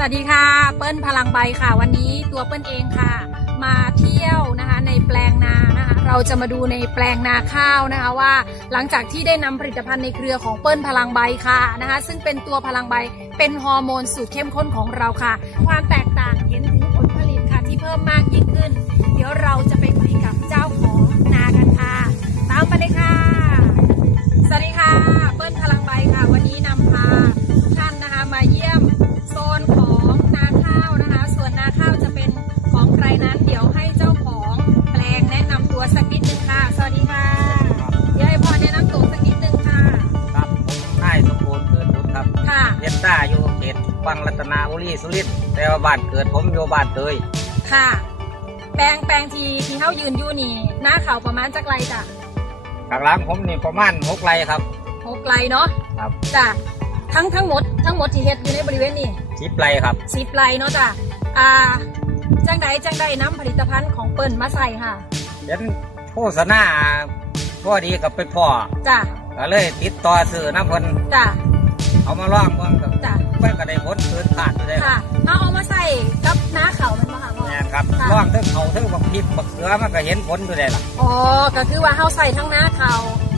สวัสดีค่ะ เปิ้ลพลังใบค่ะ วันนี้ตัวเปิ้ลเองค่ะ มาเที่ยวนะคะในแปลงนานะคะเราจะมาดูในแปลงนาข้าวนะคะว่า หลังจากที่ได้นำผลิตภัณฑ์ในเครือของเปิ้ลพลังใบค่ะนะคะ ซึ่งเป็นตัวพลังใบเป็นฮอร์โมนสูตรเข้มข้นของเราค่ะ ความแตก ค่ะเฮ็ดต้าอยู่เขตวังรัตนาบุรีสุรินทร์แต่ว่าบ้านเกิดผมอยู่บ้านเตยค่ะ แปลงแปลงทีที่เขายืนอยู่นี่ หน้าเขาประมาณจักไรจ้ะข้างหลังผมนี่ประมาณหกไร่ครับหกไรเนาะครับจ้ะทั้งทั้งหมดทั้งหมดที่เฮ็ดอยู่ในบริเวณนี้สิบไร่ครับสิบไรเนาะจ้ะอ่าจังใดจังใดน้ำผลิตภัณฑ์ของเปิ้ลมาใส่ค่ะเห็นโฆษณาพอดีกับไปพ่อจ้ะก็เลยติดต่อซื้อน้ำเพิ่นจ้ะ เอามาล่องเบิ่งกับจ้ะเพิ่นก็ได้ผลเกินขาดอยู่เลยค่ะเอาเอามาใส่กับน้าเขามันมาค่ะพ่อแม่นครับค่ะ ล่องทั้งเขาทั้งบักพริกบักเขือมันก็เห็นผลอยู่เลยล่ะอ๋อ ก็คือว่าเฮาใส่ทั้งน้าเขา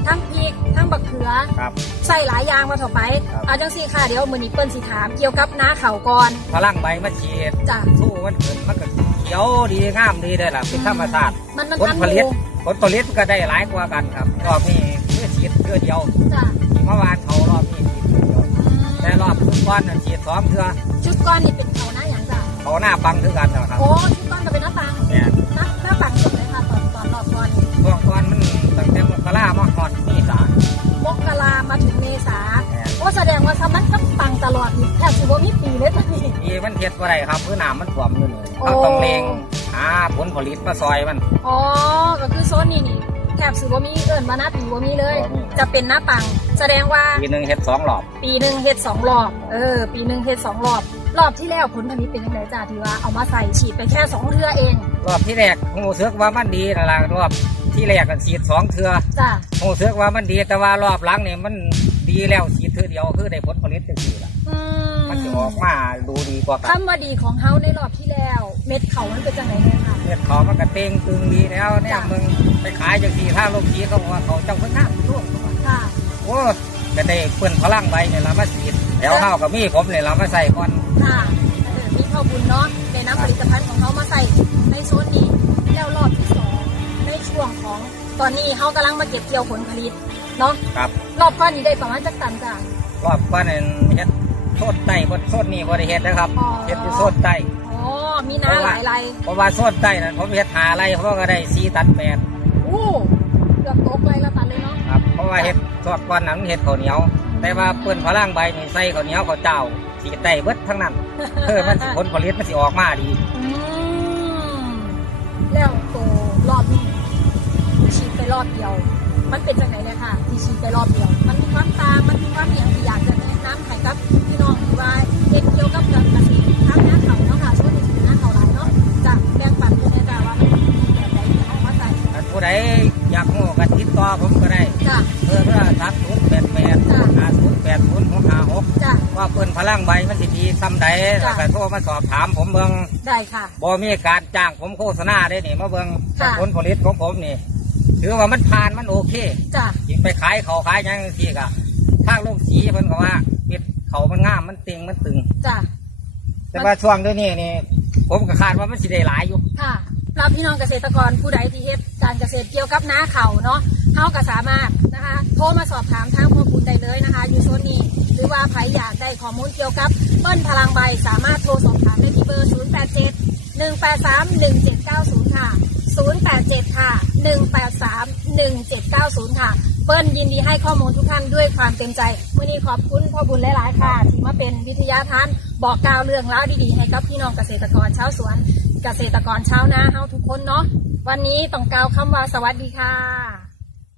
ทั้งพริกทั้งบักเขือ ครับ ใส่หลายอย่างมาถอไป ครับ เอาจังสี่ค่ะเดี๋ยวมื้อนี้เปิ้ลสิถามเกี่ยวกับน้าเขาก่อนพลังใบมันฉีดจ้ะสู้มันขึ้นมันก็เขียวดีงามดีได้ล่ะเป็นธรรมชาติ มันมันผลทันผลิตดูผลผลิตก็ได้หลายกว่ากันครับรอบนี้เพื่อฉีดเพื่อเดียวจ้ะเมื่อวานเขารอบนี้ฉีด แต่รอบทุกวันน่ะฉีดสองเทื่อชุดก้อนนี่เป็นเขาหน้าอย่างจ้ะเขาหน้าปังคือกันนะครับโอ้ชุดก้อนก็เป็นหน้าตังเนี่ยหน้าหน้าตังสุดเลยค่ะตอนตอนรอบก้อนนี่ช่วงก่อนมันตั้งแต่มกรามาฮอดนี่สามกรามาถึงเมษาเนี่ยโอ้แสดงว่าทำมันก็ปังตลอดนี่แทบสิบ่มีปีเลยตอนนี้ปีมันเทียดว่าไรครับเพื่อน้ำมันท่วมอยู่เลยโอ้เขาต้องเลงหาผลผลิตมาซอยมันอ๋อก็คือโซนนี้นี่แทบสิบ่มีเอิ้นว่าหน้าปีบ่มีเลยบ่มีจะเป็นหน้าปัง แสดงว่าปีหนึ่งเฮ็ดสองรอบ ปีหนึ่งเฮ็ดสองรอบ เออ ปีหนึ่งเฮ็ดสองรอบ รอบที่แล้วผลผลิตเป็นยังไงจ้าที่ว่าเอามาใส่ฉีดไปแค่สองเทื่อเอง รอบที่แรกหูเสือกว่ามันดีนั่นล่ะรอบที่แรกกันฉีดสองเทื่อจ้าหูเสือกว่ามันดีแต่ว่ารอบหลังนี่มันดีแล้วฉีดเทื่อเดียวคือได้ผลผลิตจังซี่ล่ะอืมมันจะออกมาดูดีกว่ากันคำว่าดีของเฮาในรอบที่แล้ว เม็ดเขามันเป็นจังไหนเนี่ยค่ะเลือดเขามันก็เต็งตึงดีแล้วเนี่ยจ้ะ มึงไปขายจังสีถ้าลงสีเขาบอกว่าเขาเจ้าเพิ่งน้ำร่วงค่ะโอ้ก็ได้เปื้อนพลังใบเนี่ยเรามาสีดแล้วเฮากับมีผมเนี่ยเรามาใส่ก่อนค่ะเออมีข้อบุญเนาะในน้ำผลิตภัณฑ์ของเขามาใส่ในโซนนี้แล้วรอบที่สองในช่วงของตอนนี้เขากำลังมาเก็บเกี่ยวผลผลิตเนาะครับ รอบก้อนนี้ได้ประมาณจักตันจ้ะรอบก่อนเนี่ยเฮ็ดโซดใต้บนโซดนี่บริเฮ็ดนะครับอ๋อเฮ็ดอยู่โซดใต้อ๋อมีนาหลายไรเพราะว่าโซดใต้นั้นผมเฮ็ดหาอะไรเขาก็ได้สีตันแปดอู้ เกือบตกไรละตันเลยเนาะครับเพราะว่าเฮ็ดโซดก่อนนั้นเฮ็ดข้าวเหนียว แต่ว่าเปื้อนพลังใบนี่ใส่ข้าวเหนียวข้าวเจ้าสีได้เบิดทั้งนั้นเพื่อมันสิผลผลิตมันสิออกมาดีอืมแล้วโตรอบนี้ฉีดไปรอบเดียว มันเป็นจังไหนเนี่ยค่ะที่ฉีดไปรอบเดียว มันมีความตามมันมีความอย่างที่อยากจะแนะนำให้กับพี่น้องที่ว่า กรู้ก็ติดต่อผมก็ได้จ้ะ เบอร์โทรศัพท์ศูนย์แปดแปดจ้ะห้าศูนย์แปดศูนย์หกห้าหกจ้ะว่าเปิ้นพลังใบมันสิดีซ้ำใดจ้ะ แล้วก็โทรมาสอบถามผมเบิ่งได้ค่ะ บ่มีการจ้างผมโฆษณาได้นี่มาเบิ่งค่ะผลผลิตของผมนี่ถือว่ามันผ่านมันโอเคจ้ะสิไปขายเขาขายหยังที่ก็ทางลงสีเพิ่นก็ว่าเป็ดเขามันงามมันเต็งมันตึง จ้ะ แต่ว่าช่วงเดี๋ยวนี้นี่ผมก็คาดว่ามันสิได้หลายอยู่ ค่ะ รับพี่น้องเกษตรกรผู้ใดที่เฮ็ดการเกษตรเกี่ยวกับนาเขาเนาะเฮาก็สามารถนะคะโทรมาสอบถามทางพ่อคุณได้เลยนะคะอยู่โซนนี้ หรือว่าใครอยากได้ข้อมูลเกี่ยวกับเปิ้ลพลังใบสามารถโทรสอบถามได้ที่เบอร์ 087 183 1790 ค่ะ 087 ค่ะ 183 1790 ค่ะ เปิ้ลยินดีให้ข้อมูลทุกท่านด้วยความเต็มใจวันนี้ขอบคุณพ่อบุญหลาย ๆ ค่ะ ที่มาเป็นวิทยาทานบอกกล่าวเรื่องราวดี ๆ ให้กับพี่น้องเกษตรกรชาวสวน เกษตรกรชาวนาเฮาทุกคนเนาะวันนี้ต้องกล่าวคำว่าสวัสดีค่ะ